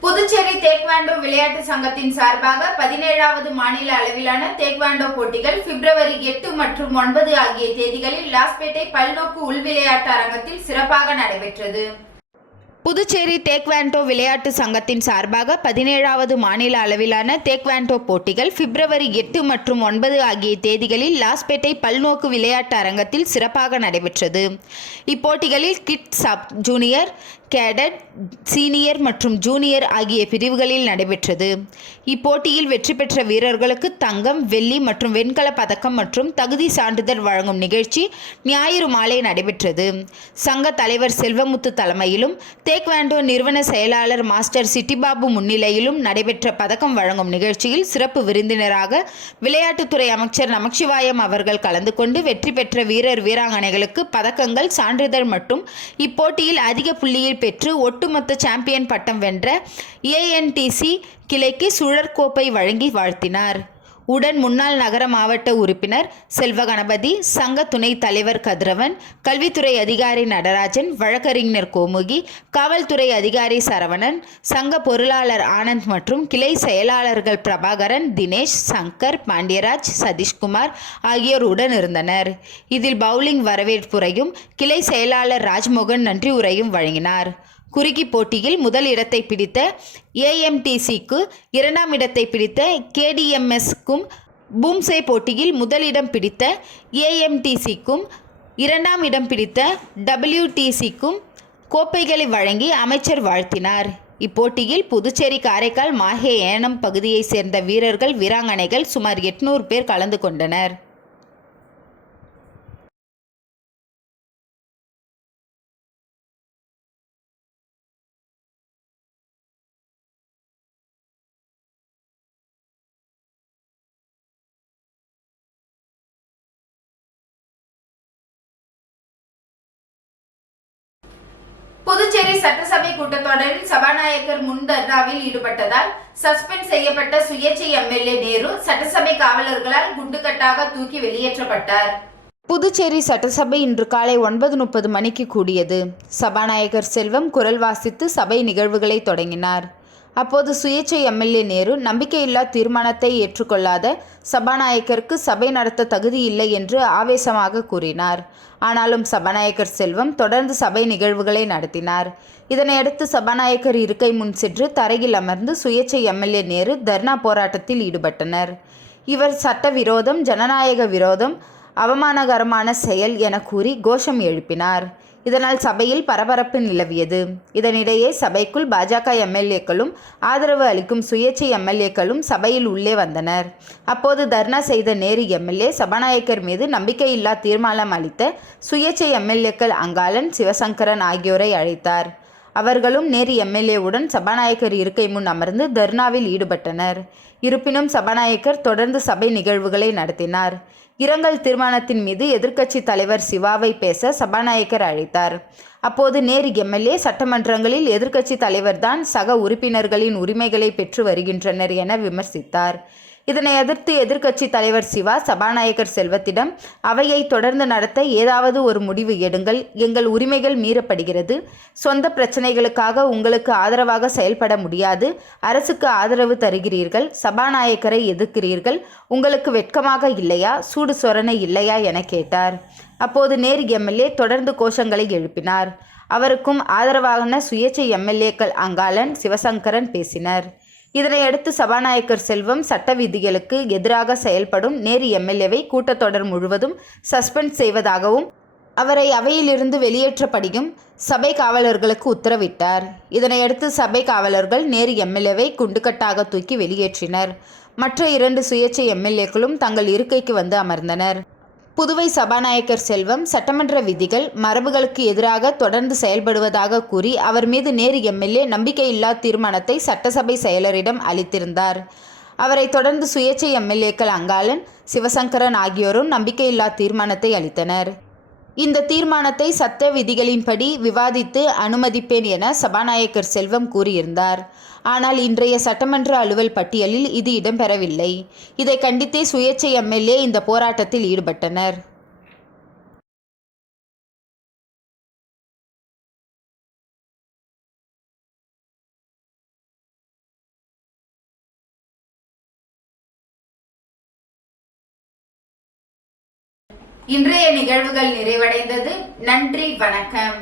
புதுச்சேரி தேக்வாண்டோ விளையாட்டு சங்கத்தின் சார்பாக 17வது மாநில அளவிலான தேக்வாண்டோ போட்டிகள் பிப்ரவரி 8 மற்றும் 9 ஆகிய தேதிகளில் லாஸ்பேட்டை பல்நோக்கு உள்விளையாட்டு அரங்கத்தில் சிறப்பாக நடைபெற்றது. புதுச்சேரி தேக்வாண்டோ விளையாட்டு சங்கத்தின் சார்பாக 17வது மாநில அளவிலான தேக்வாண்டோ போட்டிகள் பிப்ரவரி 8 மற்றும் 9 ஆகிய தேதிகளில் லாஸ்பேட்டை பல்நோக்கு விளையாட்டு அரங்கத்தில் சிறப்பாக நடைபெற்றது. இப்போட்டிகளில் kid, sub junior, cadet, senior மற்றும் ஜூனியர் ஆகிய பிரிவுகளில் நடைபெற்றது. இப்போட்டியில் வெற்றி பெற்ற வீரர்களுக்கு தங்கம், வெள்ளி மற்றும் வெண்கல பதக்கம் மற்றும் தகுதி சான்றிதழ் வழங்கும் நிகழ்ச்சி ஞாயிறு மாலை நடைபெற்றது. சங்க தலைவர் செல்வமுத்து தலைமையிலும் தேக்வாண்டோ நிறுவன செயலாளர் மாஸ்டர் சிட்டிபாபு முன்னிலையிலும் நடைபெற்ற பதக்கம் வழங்கும் நிகழ்ச்சியில் சிறப்பு விருந்தினராக விளையாட்டுத்துறை அமைச்சர் நமச்சிவாயம் அவர்கள் கலந்து கொண்டு வெற்றி பெற்ற வீரர் வீராங்கனைகளுக்கு பதக்கங்கள், சான்றிதழ் மற்றும் இப்போட்டியில் அதிக புள்ளியை பெற்று ஒட்டுமொத்த சாம்பியன் பட்டம் வென்ற ANTC கிளைக்கு சுழற்கோப்பை வழங்கி வாழ்த்தினார். உடன் முன்னாள் நகர மாவட்ட உறுப்பினர் செல்வகணபதி, சங்க துணைத் தலைவர் கதிரவன், கல்வித்துறை அதிகாரி நடராஜன், வழக்கறிஞர் கோமுகி, காவல்துறை அதிகாரி சரவணன், சங்க பொருளாளர் ஆனந்த் மற்றும் கிளை செயலாளர்கள் பிரபாகரன், தினேஷ், சங்கர், பாண்டியராஜ், சதீஷ்குமார் ஆகியோர் உடன் இருந்தனர். இதில் பவுலிங் வரவேற்புரையும் கிளை செயலாளர் ராஜ்மோகன் நன்றி உரையும் வழங்கினார். குறுக்கி போட்டியில் முதல் இடத்தை பிடித்த AMTCக்கு, 2ஆம் இடத்தை பிடித்த KDMSக்கும், பூம்சே போட்டியில் முதலிடம் பிடித்த AMTCக்கும், 2ஆம் இடம் பிடித்த WTCக்கும் கோப்பைகளை வழங்கி அமைச்சர் வாழ்த்தினார். இப்போட்டியில் புதுச்சேரி, காரைக்கால், மாஹே, ஏனம் பகுதியைச் சேர்ந்த வீரர்கள், வீராங்கனைகள் சுமார் 800 பேர் கலந்து கொண்டனர். புதுச்சேரி சட்டசபை கூட்டத்தொடரில் சபாநாயகர் முன் தர்ணாவில் ஈடுபட்டதால் சஸ்பெண்ட் செய்யப்பட்ட சுயேட்சை MLA நேரு சட்டசபை காவலர்களால் குண்டுகட்டாக தூக்கி வெளியேற்றப்பட்டார். புதுச்சேரி சட்டசபை இன்று காலை 9:30 மணிக்கு கூடியது. சபாநாயகர் செல்வம் குரல் வாசித்து சபை நிகழ்வுகளை தொடங்கினார். அப்போது சுயேட்சை MLA நேரு நம்பிக்கையில்லா தீர்மானத்தை ஏற்றுக்கொள்ளாத சபாநாயகருக்கு சபை நடத்த தகுதி இல்லை என்று ஆவேசமாக கூறினார். ஆனாலும் சபாநாயகர் செல்வம் தொடர்ந்து சபை நிகழ்வுகளை நடத்தினார். இதனையடுத்து சபாநாயகர் இருக்கை முன் சென்று தரையில் அமர்ந்து சுயேட்சை MLA நேரு தர்ணா போராட்டத்தில் ஈடுபட்டனர். இவர் சட்டவிரோதம், ஜனநாயக விரோதம், அவமானகரமான செயல் என கூறி கோஷம் எழுப்பினார். இதனால் சபையில் பரபரப்பு நிலவியது. இதனிடையே சபைக்குள் பாஜக MLAக்களும் ஆதரவு அளிக்கும் சுயேட்சை MLAக்களும் சபையில் உள்ளே வந்தனர். அப்போது தர்ணா செய்த நேரு MLA சபாநாயகர் மீது நம்பிக்கையில்லா தீர்மானம் அளித்த சுயேட்சை MLAக்கள் அங்காளன், சிவசங்கரன் ஆகியோரை அழைத்தார். அவர்களும் நேரு MLAவுடன் சபாநாயகர் இருக்கை முன் அமர்ந்து தர்ணாவில் ஈடுபட்டனர். இருப்பினும் சபாநாயகர் தொடர்ந்து சபை நிகழ்வுகளை நடத்தினார். இரங்கல் தீர்மானத்தின் மீது எதிர்க்கட்சி தலைவர் சிவாவை பேச சபாநாயகர் அழைத்தார். அப்போது நேரு MLA சட்டமன்றங்களில் எதிர்க்கட்சி தலைவர்தான் சக உறுப்பினர்களின் உரிமைகளை பெற்று வருகின்றனர் என விமர்சித்தார். இதனை எதிர்த்து எதிர்க்கட்சி தலைவர் சிவா சபாநாயகர் செல்வத்திடம் அவையை தொடர்ந்து நடத்த ஏதாவது ஒரு முடிவு எடுங்கள், எங்கள் உரிமைகள் மீறப்படுகிறது, சொந்த பிரச்சனைகளுக்காக உங்களுக்கு ஆதரவாக செயல்பட முடியாது, அரசுக்கு ஆதரவு தருகிறீர்கள், சபாநாயகரை எதிர்க்கிறீர்கள், உங்களுக்கு வெட்கமாக இல்லையா, சூடு சொரணை இல்லையா என கேட்டார். அப்போது நேரு எம்எல்ஏ தொடர்ந்து கோஷங்களை எழுப்பினார். அவருக்கும் ஆதரவான சுயேட்சை எம்எல்ஏக்கள் அங்காளன், சிவசங்கரன் பேசினர். இதனையடுத்து சபாநாயகர் செல்வம் சட்ட விதிகளுக்கு எதிராக செயல்படும் நேரு எம்எல்ஏவை கூட்டத்தொடர் முழுவதும் சஸ்பெண்ட் செய்வதாகவும் அவரை அவையிலிருந்து வெளியேற்றப்படியும் சபை காவலர்களுக்கு உத்தரவிட்டார். இதனையடுத்து சபை காவலர்கள் நேரு எம்எல்ஏவை குண்டுக்கட்டாக தூக்கி வெளியேற்றினர். மற்ற 2 சுயேட்சை எம்எல்ஏக்களும் தங்கள் இருக்கைக்கு வந்து அமர்ந்தனர். புதுவை சபாநாயகர் செல்வம் சட்டமன்ற விதிகள், மரபுகளுக்கு எதிராக தொடர்ந்து செயல்படுவதாக கூறி அவர் மீது நேரு எம்எல்ஏ நம்பிக்கையில்லா தீர்மானத்தை சட்டசபை செயலரிடம் அளித்திருந்தார். அவரை தொடர்ந்து சுயேட்சை எம்எல்ஏக்கள் அங்காளன், சிவசங்கரன் ஆகியோரும் நம்பிக்கையில்லா தீர்மானத்தை அளித்தனர். இந்த தீர்மானத்தை சட்ட விதிகளின்படி விவாதித்து அனுமதிப்பேன் என சபாநாயகர் செல்வம் கூறியிருந்தார். ஆனால் இன்றைய சட்டமன்ற அலுவல் பட்டியலில் இது இடம்பெறவில்லை. இதை கண்டித்தே சுயேட்சை எம்எல்ஏ இந்த போராட்டத்தில் ஈடுபட்டனர். இன்றைய நிகழ்வுகள் நிறைவடைந்தது. நன்றி, வணக்கம்.